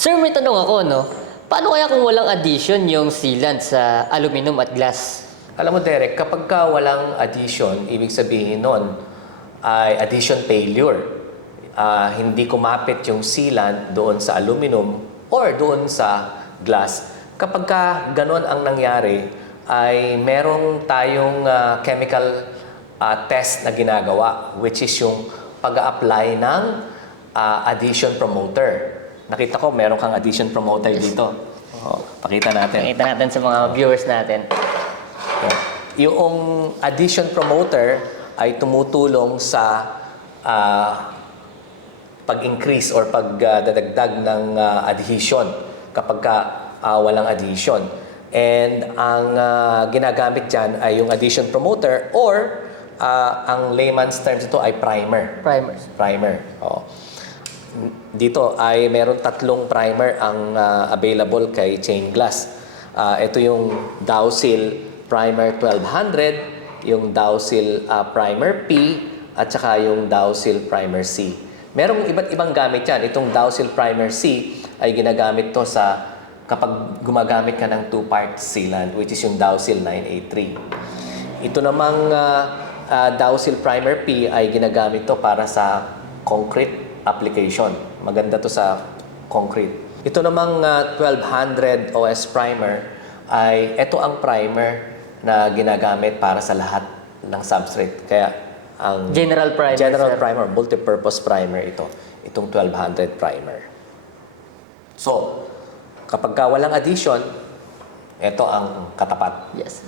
Sir, may tanong ako, no? Paano kaya kung walang addition yung sealant sa aluminum at glass? Alam mo, Derek, kapag ka walang addition, ibig sabihin nun ay addition failure. Hindi kumapit yung sealant doon sa aluminum or doon sa glass. Kapag ka ganon ang nangyari, ay merong tayong chemical test na ginagawa, which is yung pag-a-apply ng addition promoter. Nakita ko, meron kang addition promoter dito. Pakita natin. Pakita natin sa mga viewers natin. Yung addition promoter ay tumutulong sa pag-increase or pagdadagdag ng adhesion kapag walang adhesion. And ang ginagamit dyan ay yung addition promoter or ang layman's terms ito ay primer. Primers. Primer. Dito ay meron 3 primer ang available kay Chain Glass. Ito yung Dowsil Primer 1200, yung Dowsil Primer P, at saka yung Dowsil Primer C. Merong iba't ibang gamit yan. Itong Dowsil Primer C ay ginagamit to sa kapag gumagamit ka ng 2-part sealant, which is yung Dowsil 983. Ito namang Dowsil Primer P ay ginagamit to para sa concrete application. Maganda to sa concrete. Ito namang 1200 OS primer ay ito ang primer na ginagamit para sa lahat ng substrate. Kaya ang General primer, sir. multi-purpose primer ito. Itong 1200 primer. So, kapag walang addition, ito ang katapat. Yes.